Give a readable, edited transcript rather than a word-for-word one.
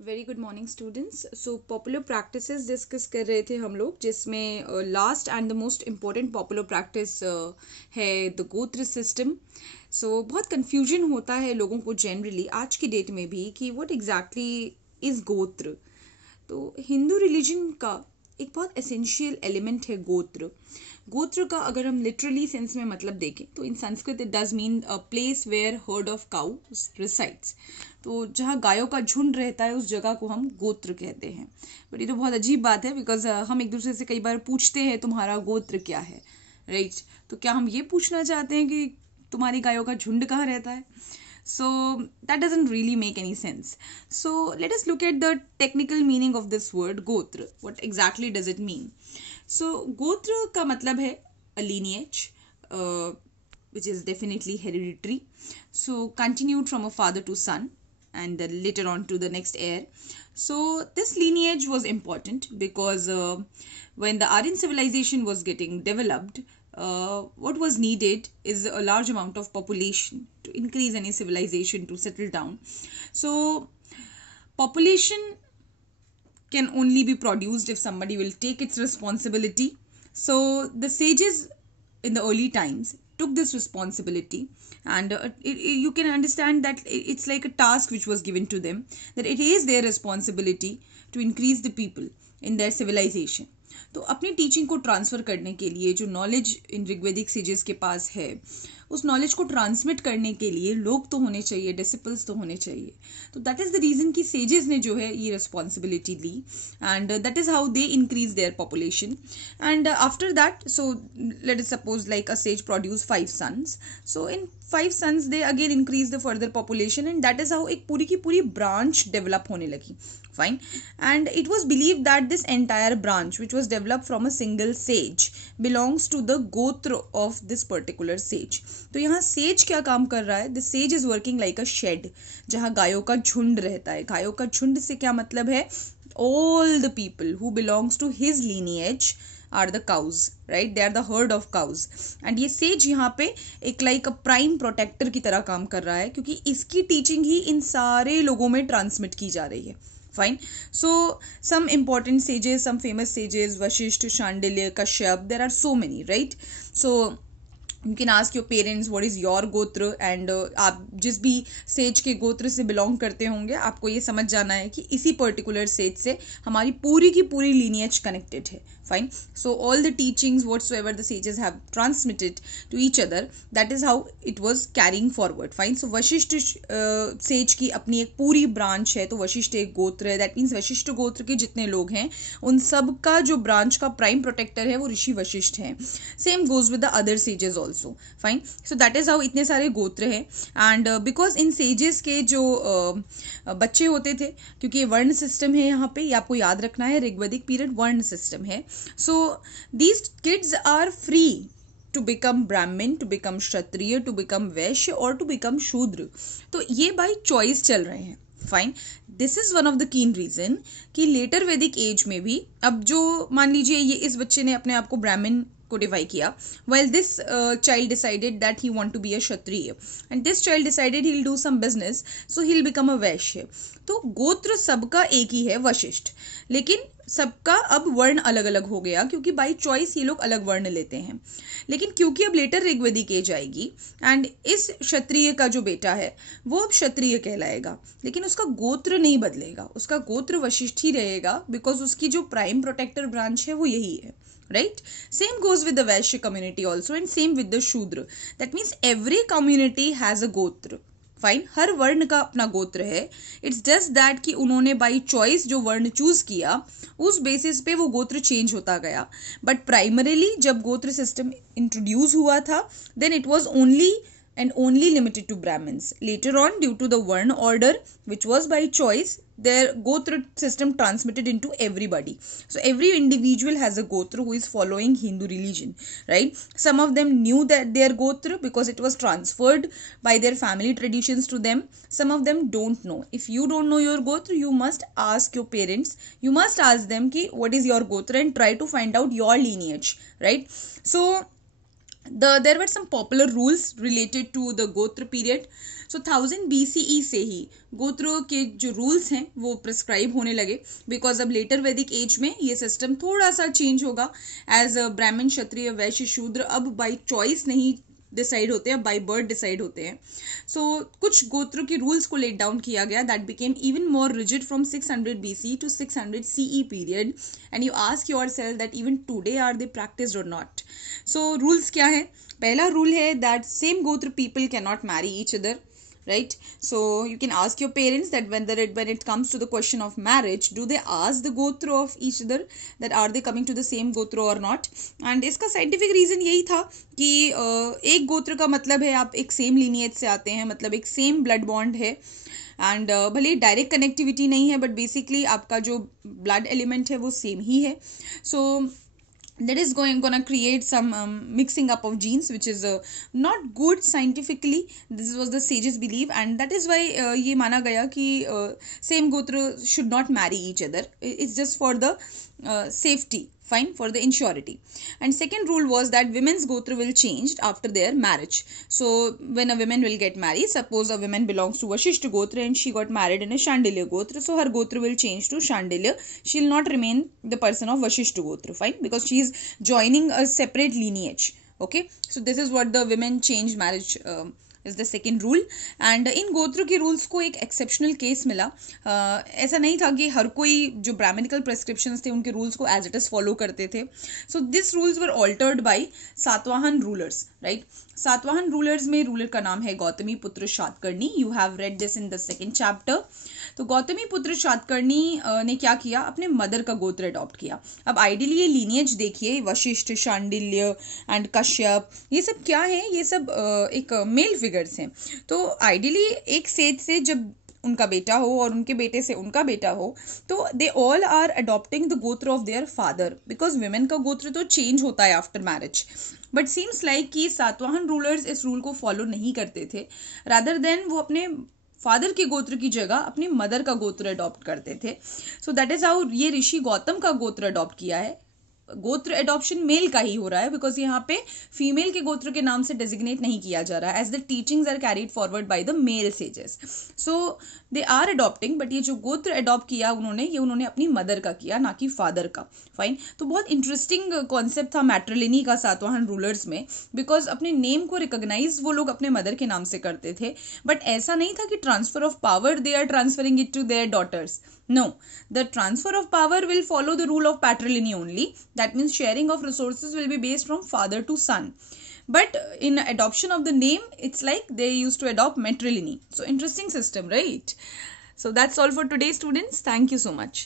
Very good morning students. So popular practices discuss कर रहे थे हम लोग, जिसमें last and the most important popular practice है द गोत्र सिस्टम। सो बहुत कंफ्यूजन होता है लोगों को जनरली आज की डेट में भी कि व्हाट एग्जैक्टली इज गोत्र। तो हिंदू रिलीजन का एक बहुत एसेंशियल एलिमेंट है गोत्र। गोत्र का अगर हम लिटरली सेंस में मतलब देखें तो in Sanskrit it does mean a place where herd of cow resides. तो जहाँ गायों का झुंड रहता है उस जगह को हम गोत्र कहते हैं। बट ये तो बहुत अजीब बात है, बिकॉज हम एक दूसरे से कई बार पूछते हैं तुम्हारा गोत्र क्या है, राइट? तो क्या हम ये पूछना चाहते हैं कि तुम्हारी गायों का झुंड कहाँ रहता है? So that doesn't really make any sense. So let us look at the technical meaning of this word gotra. What exactly does it mean? So gotra का मतलब है a lineage, which is definitely hereditary. So continued from a father to son and later on to the next heir. So this lineage was important because when the Aryan civilization was getting developed, what was needed is a large amount of population to increase any civilization to settle down. So population can only be produced if somebody will take its responsibility. So the sages in the early times took this responsibility, and you can understand that it's like a task which was given to them, that it is their responsibility to increase the people in their civilization. तो अपनी teaching को transfer करने के लिए जो knowledge in Rigvedic sages के पास है, उस नॉलेज को ट्रांसमिट करने के लिए लोग तो होने चाहिए, डिसिपल्स तो होने चाहिए। तो दैट इज द रीजन कि सेजेस ने जो है ये रिस्पॉन्सिबिलिटी ली, and that is how they increase their population. And after that, so let us suppose like a sage produce 5 sons. So in 5 sons they again increase the further population, and that is how एक पूरी की पूरी branch develop होने लगी. Fine. And it was believed that this entire branch, which was developed from a single sage, belongs to the gotra of this particular sage. तो यहाँ says क्या काम कर रहा है? The sage is working like a shed, जहाँ गायों का झुंड रहता है। गायों का झुंड से क्या मतलब है? all the people who belongs to his lineage are the cows, right? They are the herd of cows. and ये सेज यहाँ पे एक लाइक अ प्राइम प्रोटेक्टर की तरह काम कर रहा है, क्योंकि इसकी टीचिंग ही इन सारे लोगों में ट्रांसमिट की जा रही है. Fine. So some important sages, some famous sages, Vashisht, Shandilya, Kashyap, there are so many, right? So you can ask your parents what is your गोत्र, and आप जिस भी सेज के गोत्र से बिलोंग करते होंगे आपको ये समझ जाना है कि इसी पर्टिकुलर सेज से हमारी पूरी की पूरी लीनियज कनेक्टेड है. Fine. So all the teachings whatsoever the sages have transmitted to each other, that is how it was carrying forward. Fine. So Vashishtha says की अपनी एक पूरी ब्रांच है, तो वशिष्ठ एक गोत्र है. दैट मीन्स वशिष्ठ गोत्र के जितने लोग हैं उन सब का जो ब्रांच का प्राइम प्रोटेक्टर है वो ऋषि वशिष्ठ है. Same goes with the other sages also. Fine. So that is how इतने सारे गोत्र हैं. एंड बिकॉज इन सेजेस के जो बच्चे होते थे, क्योंकि ये वर्ण सिस्टम है यहाँ पे, ये आपको याद रखना है, ऋग्वेदिक पीरियड वर्ण सिस्टम है. So these kids are free to become Brahmin, to become Kshatriya, to become Vaishya or to become Shudra. तो ये by choice चल रहे हैं. Fine. This is one of the कीन रीजन कि लेटर वैदिक एज में भी अब जो मान लीजिए ये इस बच्चे ने अपने आप को ब्राह्मण codify किया, while this child decided that he want to be a kshatriya, and this child decided he'll do some business, so he'll become a vaishya. तो गोत्र सबका एक ही है, वशिष्ठ, लेकिन सबका अब वर्ण अलग अलग हो गया, क्योंकि बाय चॉइस ये लोग अलग वर्ण लेते हैं. लेकिन क्योंकि अब लेटर ऋग्वेदिक एज आएगी, एंड इस क्षत्रिय का जो बेटा है वो अब क्षत्रिय कहलाएगा, लेकिन उसका गोत्र नहीं बदलेगा, उसका गोत्र वशिष्ठ ही रहेगा, बिकॉज उसकी जो प्राइम प्रोटेक्टर ब्रांच है वो यही है. Right? Same goes with the Vaishya community also, and same with the Shudra. That means every community has a gotra. Fine. हर वर्ण का अपना गोत्र है. इट्स जस्ट दैट कि उन्होंने बाई चॉइस जो वर्ण चूज किया उस बेसिस पे वो गोत्र चेंज होता गया. बट प्राइमरीली जब गोत्र सिस्टम इंट्रोड्यूस हुआ था, then it was only and only limited to Brahmins. Later on, due to the Varna order, which was by choice, their Gotra system transmitted into everybody. So every individual has a Gotra who is following Hindu religion, right? Some of them knew that their Gotra because it was transferred by their family traditions to them. Some of them don't know. If you don't know your Gotra, you must ask your parents. You must ask them ki what is your Gotra and try to find out your lineage, right? So there were some popular rules related to the Gotra period. So 1000 BCE से ही गोत्र के जो rules हैं वो prescribe होने लगे, because अब letter वैदिक एज में ये सिस्टम थोड़ा सा चेंज होगा. एज ब्राह्मण, क्षत्रिय, वैश्य, शूद्र अब बाई चॉइस नहीं डिसाइड होते हैं, बाई बर्थ डिसाइड होते हैं. सो कुछ गोत्रों के रूल्स को लेट डाउन किया गया that became even more rigid from 600 BC to 600 CE period. And you ask yourself that even today are they practised और नॉट. सो रूल्स क्या है? पहला रूल है that same gotra people can not marry each other, right? So you can ask your parents that when it comes to the question of marriage, do they ask the gotra of each other that are they coming to the same gotra or not? And इसका scientific reason यही था कि एक गोत्र का मतलब है आप एक सेम lineage से आते हैं, मतलब एक सेम blood bond है. एंड भले डायरेक्ट कनेक्टिविटी नहीं है, बट बेसिकली आपका जो ब्लड एलिमेंट है वो सेम ही है. सो that is gonna create some mixing up of genes, which is not good scientifically. This was the sages belief, and that is why ये माना गया कि same gotra should not marry each other. It's just for the safety, fine, for the insurity. And second rule was that women's gotra will change after their marriage. So when a woman will get married, suppose a woman belongs to Vashishta gotra and she got married in a Shandilya gotra, so her gotra will change to Shandilya. She will not remain the person of Vashishta gotra, fine, because she is joining a separate lineage. Okay, so this is what the women change marriage is the second rule. And in गोत्र के rules को एक exceptional case मिला. ऐसा नहीं था कि हर कोई जो ब्राह्मणिकल प्रेस्क्रिप्शंस थे उनके रूल्स को एज इट इज फॉलो करते थे. So this rules were altered by Satavahana rulers, right? Satavahana rulers में रूलर का नाम है Gautamiputra Satakarni. You have read this in the second chapter. तो गौतमी पुत्र शातकर्णी ने क्या किया? अपने मदर का गोत्र अडॉप्ट किया. अब आइडियली ये लीनियज देखिए, वशिष्ठ, शांडिल्य एंड कश्यप, ये सब क्या है? ये सब एक मेल फिगर्स हैं. तो आइडियली एक सेज से जब उनका बेटा हो और उनके बेटे से उनका बेटा हो, तो they all are adopting the gotra of their father, because women का गोत्र तो चेंज होता है after marriage. But seems like कि सातवाहन रूलर्स इस रूल को फॉलो नहीं करते थे. रादर देन वो अपने फादर के गोत्र की जगह अपनी मदर का गोत्र अडॉप्ट करते थे. सो दैट इज हाउ ये ऋषि गौतम का गोत्र अडॉप्ट किया है. गोत्र एडॉप्शन मेल का ही हो रहा है, बिकॉज यहाँ पे फीमेल के गोत्र के नाम से डेजिग्नेट नहीं किया जा रहा है, as the teachings are carried forward by the male sages. So they are adopting, but ये जो गोत्र अडॉप्ट किया उन्होंने अपनी मदर का किया, ना कि फादर का. फाइन. तो बहुत इंटरेस्टिंग कॉन्सेप्ट था मैट्रिलिनी का सातवाहन रूलर्स में, बिकॉज अपने नेम को रिकॉग्नाइज वो लोग अपने मदर के नाम से करते थे. बट ऐसा नहीं था कि transfer of power they are transferring it to their daughters. No, the transfer of power will follow the rule of patrilineal only. That means sharing of resources will be based from father to son. But in adoption of the name, it's like they used to adopt matrilineal. So interesting system, right? So that's all for today, students. Thank you so much.